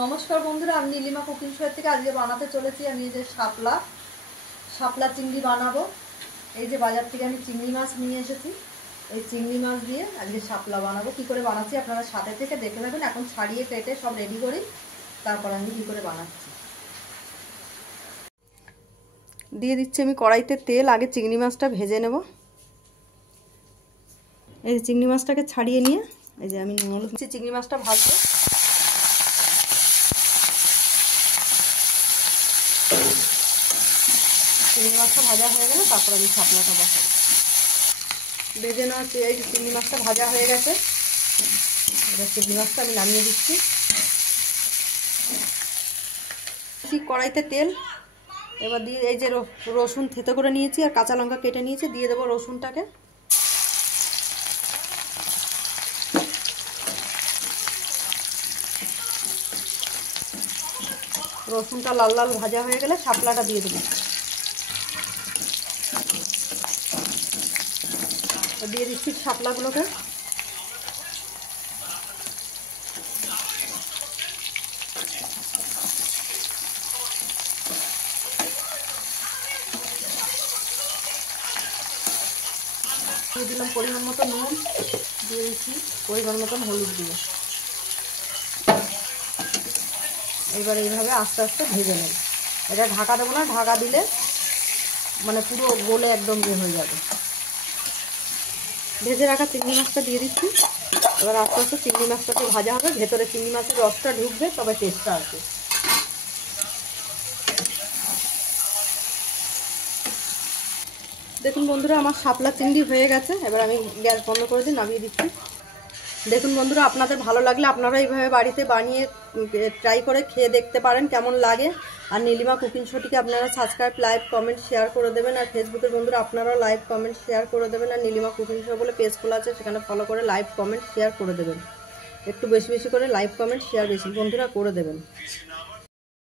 নমস্কার বন্ধুরা, আমি নীলিমা কুকিং শো থেকে আজকে বানাতে চলেছি। আমি এই যে শাপলা চিংড়ি বানাবো। এই যে বাজার থেকে আমি চিংড়ি মাছ নিয়ে এসেছি। এই চিংড়ি মাছ দিয়ে আজকে শাপলা বানাবো। কি করে বানাচ্ছি আপনারা সাথে থেকে দেখে নেবেন। এখন ছাড়িয়ে কেটে সব রেডি করি, তারপর আমি কি করে বানাচ্ছি। দিয়ে দিচ্ছি আমি কড়াইতে তেল। আগে চিংড়ি মাছটা ভেজে নেব। এই চিংড়ি মাছটাকে ছাড়িয়ে নিয়ে এই যে আমি চিংড়ি মাছটা ভাজবো। চিংড়ি মাছটা ভাজা হয়ে গেলে তারপর আমি শাপলাটা বসাবো। ভেজে নেওয়া এই চিংড়ি মাছটা ভাজা হয়ে গেছে। এবার চিংড়ি মাছটা আমি নামিয়ে দিচ্ছি। কড়াইতে তেল। এবার দিয়ে এই যে রসুন থেতো করে নিয়েছি আর কাঁচা লঙ্কা কেটে নিয়েছি, দিয়ে দেবো রসুনটাকে। রসুনটা লাল লাল ভাজা হয়ে গেলে শাপলাটা দিয়ে দেবো। দিয়ে দিচ্ছি শাপলাগুলোকে। দিয়ে দিলাম পরিমাণ মতো নুন, দিয়ে দিচ্ছি পরিমাণ মতন হলুদ দিয়ে। এবার এইভাবে আস্তে আস্তে ভেজে নেব। এটা ঢাকা দেবো না, ঢাকা দিলে মানে পুরো গলে একদম হয়ে যাবে। ভেজে রাখা চিংড়ি মাছটা দিয়ে দিচ্ছি। এবার আস্তে আস্তে চিংড়ি মাছটাকে ভাজা হবে, ভেতরে চিংড়ি মাছের রসটা ঢুকবে, তবে টেস্টটা আসবে। দেখুন বন্ধুরা, আমার শাপলা চিংড়ি হয়ে গেছে। এবার আমি গ্যাস বন্ধ করে দিয়ে নামিয়ে দিচ্ছি। দেখুন বন্ধুরা, আপনাদের ভালো লাগলে আপনারা এইভাবে বাড়িতে বানিয়ে ট্রাই করে খেয়ে দেখতে পারেন কেমন লাগে। আর নীলিমা কুকিং শোটিকে আপনারা সাবস্ক্রাইব, লাইক, কমেন্ট, শেয়ার করে দেবেন। আর ফেসবুকের বন্ধুরা আপনারাও লাইক, কমেন্ট, শেয়ার করে দেবেন। আর নীলিমা কুকিং শো বলে পেজ খোলা আছে, সেখানে ফলো করে লাইক, কমেন্ট, শেয়ার করে দেবেন। একটু বেশি বেশি করে লাইক, কমেন্ট, শেয়ার বেশি বন্ধুরা করে দেবেন।